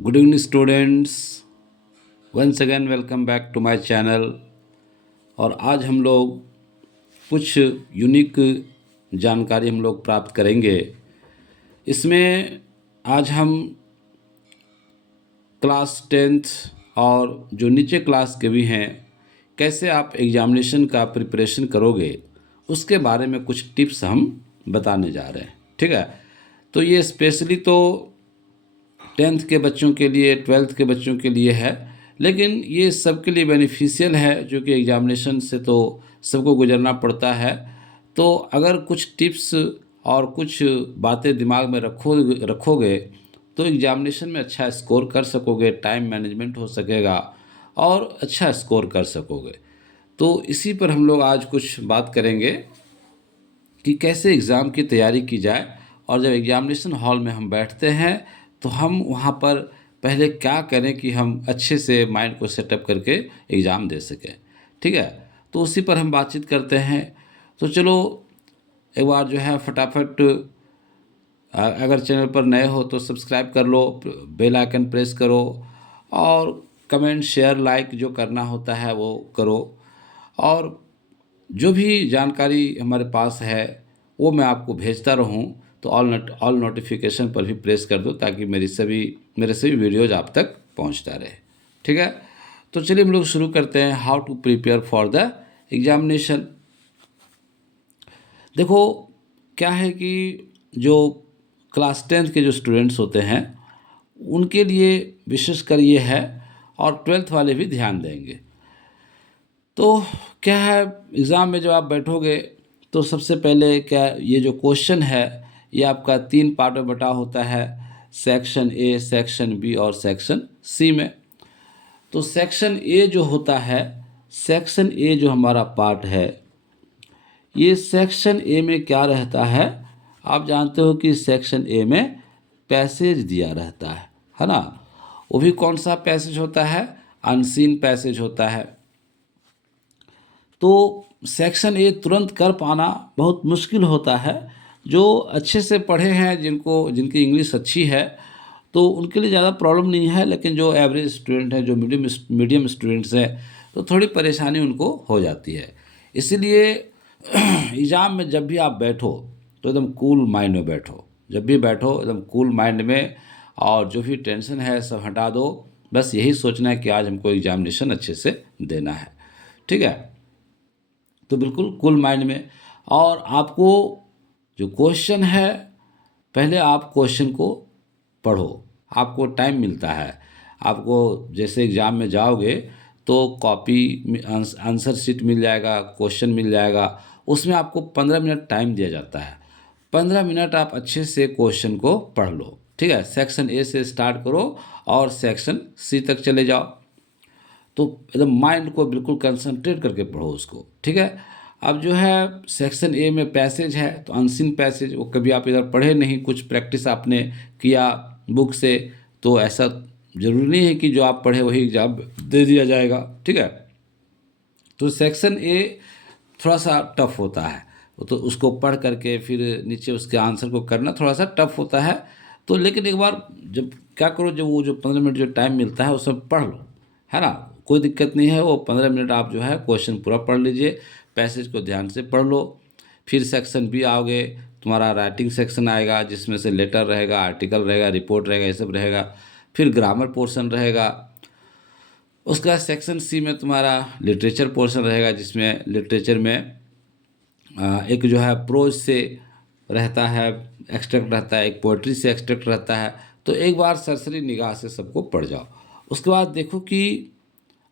Good evening, students. Once again, welcome back to my channel. और आज हम लोग कुछ यूनिक जानकारी हम लोग प्राप्त करेंगे। इसमें आज हम क्लास 10th और जो नीचे क्लास के भी हैं, कैसे आप एग्जामिनेशन का प्रिपरेशन करोगे, उसके बारे में कुछ टिप्स हम बताने जा रहे हैं। ठीक है, तो ये स्पेशली तो 10th के बच्चों के लिए, 12th के बच्चों के लिए है, लेकिन ये सबके लिए बेनिफिशियल है, जो कि एग्जामिनेशन से तो सबको गुजरना पड़ता है। तो अगर कुछ टिप्स और कुछ बातें दिमाग में रखोगे तो एग्जामिनेशन में अच्छा स्कोर कर सकोगे, टाइम मैनेजमेंट हो सकेगा और अच्छा स्कोर कर सकोगे। तो इसी पर हम लोग आज कुछ बात करेंगे कि कैसे एग्ज़ाम की तैयारी की जाए, और जब एग्ज़ामिनेशन हॉल में हम बैठते हैं तो हम वहाँ पर पहले क्या करें कि हम अच्छे से माइंड को सेटअप करके एग्ज़ाम दे सकें। ठीक है, तो उसी पर हम बातचीत करते हैं। तो चलो एक बार जो है फटाफट, अगर चैनल पर नए हो तो सब्सक्राइब कर लो, बेल आइकन प्रेस करो और कमेंट शेयर लाइक जो करना होता है वो करो। और जो भी जानकारी हमारे पास है वो मैं आपको भेजता रहूं, तो ऑल नोटिफिकेशन पर भी प्रेस कर दो, ताकि मेरे सभी वीडियोज आप तक पहुंचता रहे। ठीक है, तो चलिए हम लोग शुरू करते हैं। How to prepare for the examination. देखो क्या है कि जो क्लास 10th के जो स्टूडेंट्स होते हैं उनके लिए विशेषकर ये है, और 12th वाले भी ध्यान देंगे। तो क्या है, एग्ज़ाम में जब आप बैठोगे तो सबसे पहले क्या, ये जो क्वेश्चन है ये आपका 3 पार्ट में बटा होता है, सेक्शन ए, सेक्शन बी और सेक्शन सी में। तो सेक्शन ए जो होता है, सेक्शन ए जो हमारा पार्ट है, ये सेक्शन ए में क्या रहता है, आप जानते हो कि सेक्शन ए में पैसेज दिया रहता है ना। वो भी कौन सा पैसेज होता है, अनसीन पैसेज होता है। तो सेक्शन ए तुरंत कर पाना बहुत मुश्किल होता है। जो अच्छे से पढ़े हैं, जिनकी इंग्लिश अच्छी है, तो उनके लिए ज़्यादा प्रॉब्लम नहीं है, लेकिन जो एवरेज स्टूडेंट हैं, जो मीडियम स्टूडेंट्स हैं, तो थोड़ी परेशानी उनको हो जाती है। इसीलिए एग्ज़ाम में जब भी आप बैठो तो एकदम कूल माइंड में बैठो। जब भी बैठो एकदम कूल माइंड में, और जो भी टेंशन है सब हटा दो। बस यही सोचना है कि आज हमको एग्जामिनेशन अच्छे से देना है। ठीक है, तो बिल्कुल कूल माइंड में। और आपको जो क्वेश्चन है, पहले आप क्वेश्चन को पढ़ो। आपको टाइम मिलता है, आपको जैसे एग्ज़ाम में जाओगे तो कॉपी में आंसर शीट मिल जाएगा, क्वेश्चन मिल जाएगा, उसमें आपको 15 मिनट टाइम दिया जाता है। 15 मिनट आप अच्छे से क्वेश्चन को पढ़ लो। ठीक है, सेक्शन ए से स्टार्ट करो और सेक्शन सी तक चले जाओ। तो एकदम माइंड को बिल्कुल कंसंट्रेट करके पढ़ो उसको। ठीक है, अब जो है सेक्शन ए में पैसेज है, तो अनसीन पैसेज, वो कभी आप इधर पढ़े नहीं, कुछ प्रैक्टिस आपने किया बुक से, तो ऐसा ज़रूरी नहीं है कि जो आप पढ़े वही एग्जाम दे दिया जाएगा। ठीक है, तो सेक्शन ए थोड़ा सा टफ होता है, तो उसको पढ़ करके फिर नीचे उसके आंसर को करना थोड़ा सा टफ होता है। तो लेकिन एक बार जब क्या करो, जब वो जो 15 मिनट जो टाइम मिलता है उसमें पढ़ लो, है ना। कोई दिक्कत नहीं है, वो 15 मिनट आप जो है क्वेश्चन पूरा पढ़ लीजिए, पैसेज को ध्यान से पढ़ लो। फिर सेक्शन बी आओगे, तुम्हारा राइटिंग सेक्शन आएगा, जिसमें से लेटर रहेगा, आर्टिकल रहेगा, रिपोर्ट रहेगा, ये सब रहेगा। फिर ग्रामर पोर्शन रहेगा। उसका सेक्शन सी में तुम्हारा लिटरेचर पोर्शन रहेगा, जिसमें लिटरेचर में एक जो है प्रोज से रहता है, एक्सट्रैक्ट रहता है, एक पोइट्री से एक्सट्रैक्ट रहता है। तो एक बार सरसरी निगाह से सबको पढ़ जाओ। उसके बाद देखो कि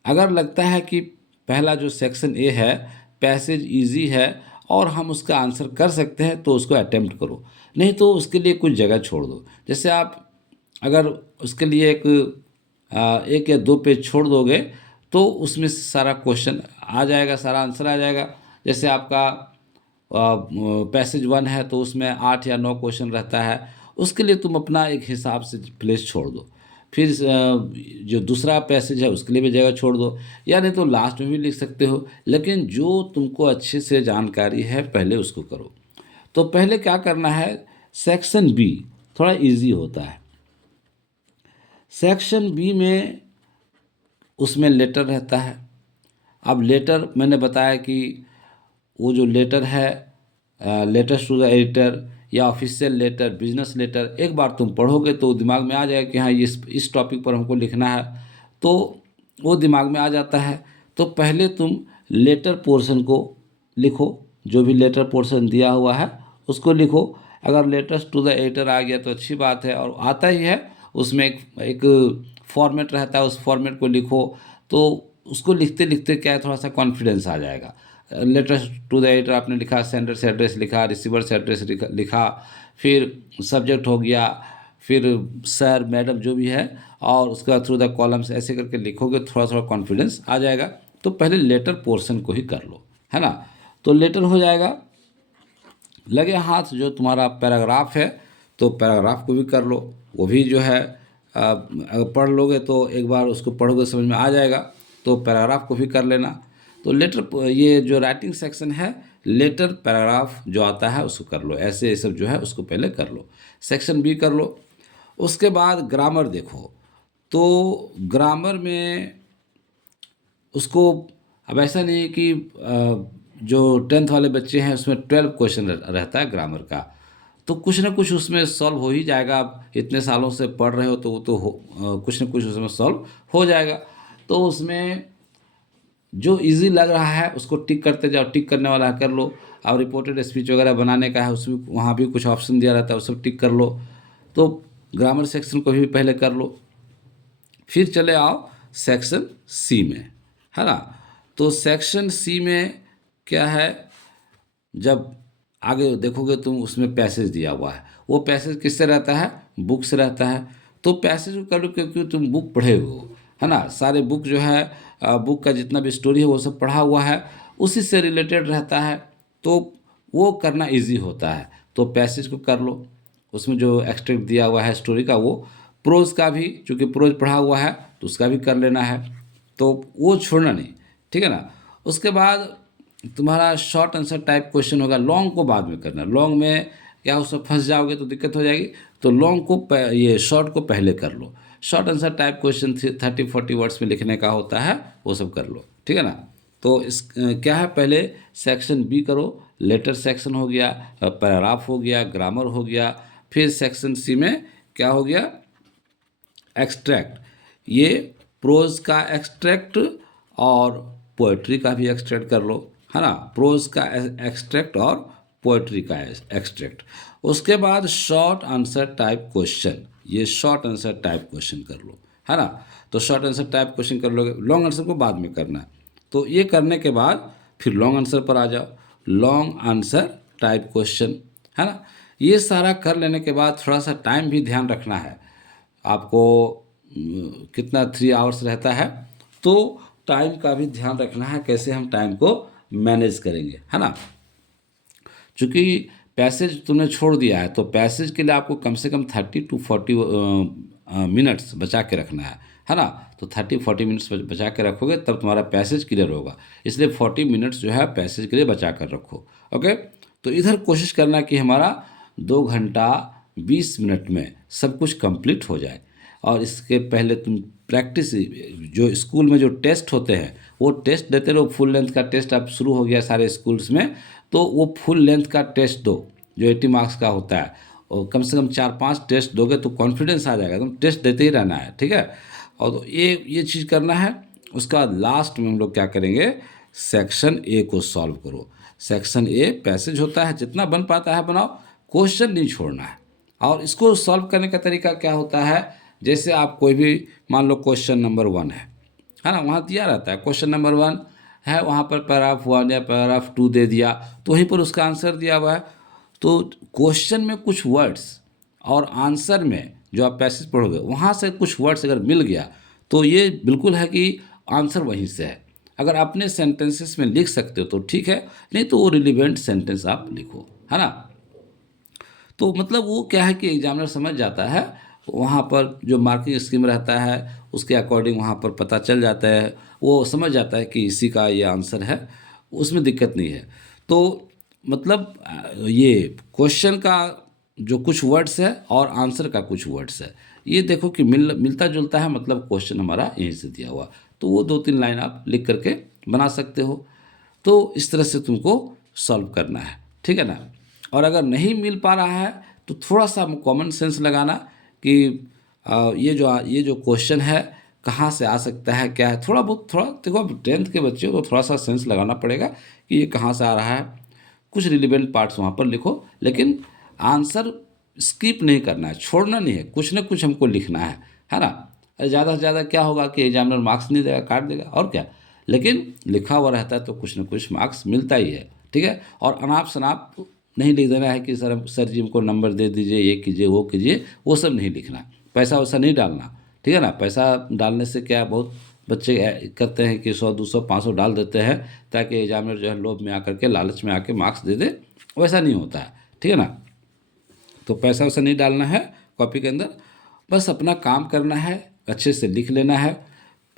अगर लगता है कि पहला जो सेक्शन ए है, पैसेज इजी है और हम उसका आंसर कर सकते हैं, तो उसको अटेम्प्ट करो। नहीं तो उसके लिए कुछ जगह छोड़ दो। जैसे आप अगर उसके लिए एक या दो पेज छोड़ दोगे तो उसमें से सारा क्वेश्चन आ जाएगा, सारा आंसर आ जाएगा। जैसे आपका पैसेज 1 है तो उसमें 8 या 9 क्वेश्चन रहता है, उसके लिए तुम अपना एक हिसाब से प्लेस छोड़ दो। फिर जो दूसरा पैसेज है उसके लिए भी जगह छोड़ दो, या नहीं तो लास्ट में भी लिख सकते हो, लेकिन जो तुमको अच्छे से जानकारी है पहले उसको करो। तो पहले क्या करना है, सेक्शन बी थोड़ा इजी होता है। सेक्शन बी में उसमें लेटर रहता है। अब लेटर मैंने बताया कि वो जो लेटर है, लेटर्स टू द एडिटर या ऑफिशियल लेटर, बिजनेस लेटर, एक बार तुम पढ़ोगे तो दिमाग में आ जाएगा कि हाँ ये इस टॉपिक पर हमको लिखना है, तो वो दिमाग में आ जाता है। तो पहले तुम लेटर पोर्शन को लिखो, जो भी लेटर पोर्शन दिया हुआ है उसको लिखो। अगर लेटर्स टू द एडिटर आ गया तो अच्छी बात है, और आता ही है, उसमें एक फॉर्मेट रहता है, उस फॉर्मेट को लिखो। तो उसको लिखते लिखते क्या है, थोड़ा सा कॉन्फिडेंस आ जाएगा। लेटर्स टू द एडिटर आपने लिखा, सेंडर से एड्रेस लिखा, रिसीवर से एड्रेस लिखा, फिर सब्जेक्ट हो गया, फिर सर मैडम जो भी है, और उसका थ्रू द कॉलम्स ऐसे करके लिखोगे, थोड़ा थोड़ा कॉन्फिडेंस आ जाएगा। तो पहले लेटर पोर्शन को ही कर लो, है ना। तो लेटर हो जाएगा। लगे हाथ जो तुम्हारा पैराग्राफ है, तो पैराग्राफ को भी कर लो। वो भी जो है अगर पढ़ लोगे तो एक बार उसको पढ़ोगे समझ में आ जाएगा, तो पैराग्राफ को भी कर लेना। तो लेटर, ये जो राइटिंग सेक्शन है, लेटर पैराग्राफ जो आता है उसको कर लो। ऐसे ये सब जो है उसको पहले कर लो। सेक्शन बी कर लो। उसके बाद ग्रामर देखो। तो ग्रामर में उसको, अब ऐसा नहीं है कि जो 10th वाले बच्चे हैं उसमें 12 क्वेश्चन रहता है ग्रामर का, तो कुछ ना कुछ उसमें सॉल्व हो ही जाएगा। आप इतने सालों से पढ़ रहे हो तो वो तो कुछ ना कुछ उसमें सॉल्व हो जाएगा। तो उसमें जो इजी लग रहा है उसको टिक करते जाओ, टिक करने वाला कर लो। और रिपोर्टेड स्पीच वगैरह बनाने का है, उसमें वहाँ भी कुछ ऑप्शन दिया रहता है, उसको टिक कर लो। तो ग्रामर सेक्शन को भी पहले कर लो। फिर चले आओ सेक्शन सी में, है ना। तो सेक्शन सी में क्या है, जब आगे देखोगे तुम उसमें पैसेज दिया हुआ है। वो पैसेज किससे रहता है, बुक से रहता है। तो पैसेज को कर लो, क्योंकि तुम बुक पढ़े हो, है ना। सारे बुक जो है, बुक का जितना भी स्टोरी है वो सब पढ़ा हुआ है, उसी से रिलेटेड रहता है, तो वो करना इजी होता है। तो पैसेज को कर लो, उसमें जो एक्सट्रैक्ट दिया हुआ है स्टोरी का वो। प्रोज का भी, चूँकि प्रोज पढ़ा हुआ है तो उसका भी कर लेना है, तो वो छोड़ना नहीं, ठीक है ना। उसके बाद तुम्हारा शॉर्ट आंसर टाइप क्वेश्चन होगा। लॉन्ग को बाद में करना, लॉन्ग में क्या उसमें फंस जाओगे तो दिक्कत हो जाएगी। तो लॉन्ग को ये शॉर्ट को पहले कर लो। Short answer type question 30-40 words में लिखने का होता है, वो सब कर लो, ठीक है ना। तो इस क्या है, पहले सेक्शन बी करो, लेटर सेक्शन हो गया, पैराग्राफ हो गया, ग्रामर हो गया। फिर सेक्शन सी में क्या हो गया, एक्सट्रैक्ट। ये प्रोज का एक्सट्रैक्ट और पोएट्री का भी एक्सट्रैक्ट कर लो, है ना। प्रोज का एक्सट्रैक्ट और पोएट्री का एक्सट्रैक्ट। उसके बाद शॉर्ट आंसर टाइप क्वेश्चन, ये शॉर्ट आंसर टाइप क्वेश्चन कर लो, है ना। तो शॉर्ट आंसर टाइप क्वेश्चन कर लोगे, लॉन्ग आंसर को बाद में करना है। तो ये करने के बाद फिर लॉन्ग आंसर पर आ जाओ, लॉन्ग आंसर टाइप क्वेश्चन, है ना। ये सारा कर लेने के बाद थोड़ा सा टाइम भी ध्यान रखना है आपको। कितना 3 आवर्स रहता है, तो टाइम का भी ध्यान रखना है, कैसे हम टाइम को मैनेज करेंगे, है ना। चूँकि पैसेज तुमने छोड़ दिया है, तो पैसेज के लिए आपको कम से कम 30-40 मिनट्स बचा के रखना है ना। तो 30-40 मिनट्स बचा के रखोगे तब तुम्हारा पैसेज क्लियर होगा। इसलिए 40 मिनट्स जो है पैसेज के लिए बचा कर रखो, ओके। तो इधर कोशिश करना कि हमारा 2 घंटा 20 मिनट में सब कुछ कंप्लीट हो जाए। और इसके पहले तुम प्रैक्टिस, जो स्कूल में जो टेस्ट होते हैं वो टेस्ट देते रहो। फुल लेंथ का टेस्ट अब शुरू हो गया सारे स्कूल्स में, तो वो फुल लेंथ का टेस्ट दो जो 80 मार्क्स का होता है। और कम से कम 4-5 टेस्ट दोगे तो कॉन्फिडेंस आ जाएगा, तुम टेस्ट देते ही रहना है, ठीक है। और तो ये चीज़ करना है। उसका लास्ट में हम लोग क्या करेंगे, सेक्शन ए को सॉल्व करो। सेक्शन ए पैसेज होता है, जितना बन पाता है बनाओ, क्वेश्चन नहीं छोड़ना है। और इसको सॉल्व करने का तरीका क्या होता है, जैसे आप कोई भी, मान लो क्वेश्चन नंबर 1 है ना, वहाँ दिया रहता है क्वेश्चन नंबर 1 है, वहाँ पर पैराग्राफ 1 या पैराग्राफ 2 दे दिया, तो वहीं पर उसका आंसर दिया हुआ है। तो क्वेश्चन में कुछ वर्ड्स और आंसर में जो आप पैसेज पढ़ोगे वहाँ से कुछ वर्ड्स अगर मिल गया तो ये बिल्कुल है कि आंसर वहीं से है। अगर अपने सेंटेंसेस में लिख सकते हो तो ठीक है, नहीं तो वो रिलीवेंट सेंटेंस आप लिखो, है ना। तो मतलब वो क्या है कि एग्जामिनर समझ जाता है, वहाँ पर जो मार्किंग स्कीम रहता है उसके अकॉर्डिंग वहाँ पर पता चल जाता है, वो समझ जाता है कि इसी का ये आंसर है, उसमें दिक्कत नहीं है। तो मतलब ये क्वेश्चन का जो कुछ वर्ड्स है और आंसर का कुछ वर्ड्स है, ये देखो कि मिलता जुलता है, मतलब क्वेश्चन हमारा यहीं से दिया हुआ, तो वो 2-3 लाइन आप लिख करके बना सकते हो। तो इस तरह से तुमको सॉल्व करना है, ठीक है ना। और अगर नहीं मिल पा रहा है तो थोड़ा सा कॉमन सेंस लगाना कि ये जो क्वेश्चन है कहाँ से आ सकता है, क्या है, थोड़ा बहुत, थोड़ा देखो अब 10th के बच्चे को तो थोड़ा सा सेंस लगाना पड़ेगा कि ये कहाँ से आ रहा है। कुछ रिलेवेंट पार्ट्स वहाँ पर लिखो, लेकिन आंसर स्किप नहीं करना है, छोड़ना नहीं है, कुछ ना कुछ हमको लिखना है ना। अरे ज़्यादा से ज़्यादा क्या होगा कि एग्जामिनर मार्क्स नहीं देगा, काट देगा, और क्या। लेकिन लिखा हुआ रहता है तो कुछ ना कुछ मार्क्स मिलता ही है, ठीक है। और अनाप शनाप नहीं लिख देना है कि सर जी हमको नंबर दे दीजिए, ये कीजिए वो कीजिए, वो सब नहीं लिखना, पैसा वैसा नहीं डालना, ठीक है ना। पैसा डालने से क्या, बहुत बच्चे करते हैं कि 100 200 500 डाल देते हैं ताकि एग्जामिनर जो है लोभ में आकर के, लालच में आके मार्क्स दे दे, वैसा नहीं होता है, ठीक है ना। तो पैसा वैसा नहीं डालना है कॉपी के अंदर, बस अपना काम करना है, अच्छे से लिख लेना है।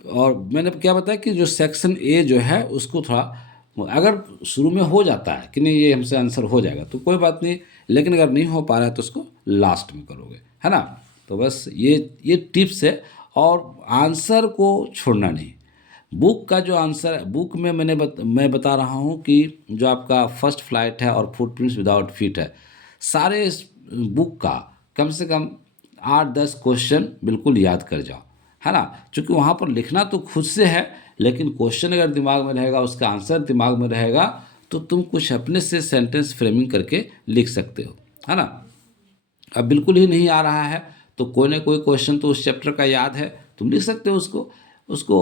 और मैंने क्या बताया कि जो सेक्शन ए जो है उसको थोड़ा, अगर शुरू में हो जाता है कि नहीं ये हमसे आंसर हो जाएगा तो कोई बात नहीं, लेकिन अगर नहीं हो पा रहा है तो उसको लास्ट में करोगे, है ना। तो बस ये टिप्स है। और आंसर को छोड़ना नहीं। बुक का जो आंसर, बुक में मैं बता रहा हूँ कि जो आपका फर्स्ट फ्लाइट है और फुटप्रिंट्स विदाउट फीट है, सारे इस बुक का कम से कम 8-10 क्वेश्चन बिल्कुल याद कर जाओ, है ना। क्योंकि वहाँ पर लिखना तो खुद से है, लेकिन क्वेश्चन अगर दिमाग में रहेगा, उसका आंसर दिमाग में रहेगा, तो तुम कुछ अपने से सेंटेंस फ्रेमिंग करके लिख सकते हो, है ना। अब बिल्कुल ही नहीं आ रहा है तो कोई ना कोई क्वेश्चन तो उस चैप्टर का याद है, तुम लिख सकते हो उसको। उसको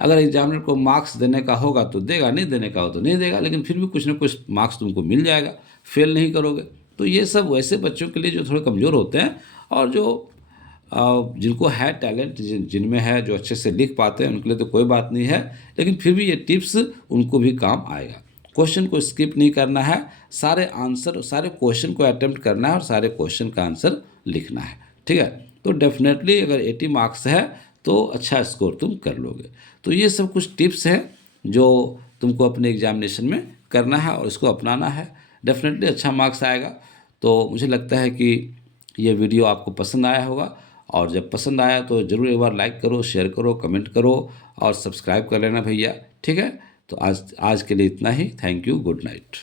अगर एग्जामिनर को मार्क्स देने का होगा तो देगा, नहीं देने का हो तो नहीं देगा, लेकिन फिर भी कुछ ना कुछ मार्क्स तुमको मिल जाएगा, फेल नहीं करोगे। तो ये सब वैसे बच्चों के लिए जो थोड़े कमज़ोर होते हैं, और जो जिनको है टैलेंट, जिनमें है, जो अच्छे से लिख पाते हैं, उनके लिए तो कोई बात नहीं है, लेकिन फिर भी ये टिप्स उनको भी काम आएगा। क्वेश्चन को स्किप नहीं करना है, सारे आंसर, सारे क्वेश्चन को अटेम्प्ट करना है और सारे क्वेश्चन का आंसर लिखना है, ठीक है। तो डेफिनेटली अगर 80 मार्क्स है तो अच्छा स्कोर तुम कर लोगे। तो ये सब कुछ टिप्स हैं जो तुमको अपने एग्जामिनेशन में करना है और इसको अपनाना है, डेफिनेटली अच्छा मार्क्स आएगा। तो मुझे लगता है कि ये वीडियो आपको पसंद आया होगा, और जब पसंद आया तो ज़रूर एक बार लाइक करो, शेयर करो, कमेंट करो और सब्सक्राइब कर लेना भैया, ठीक है। तो आज के लिए इतना ही। Thank you, good night.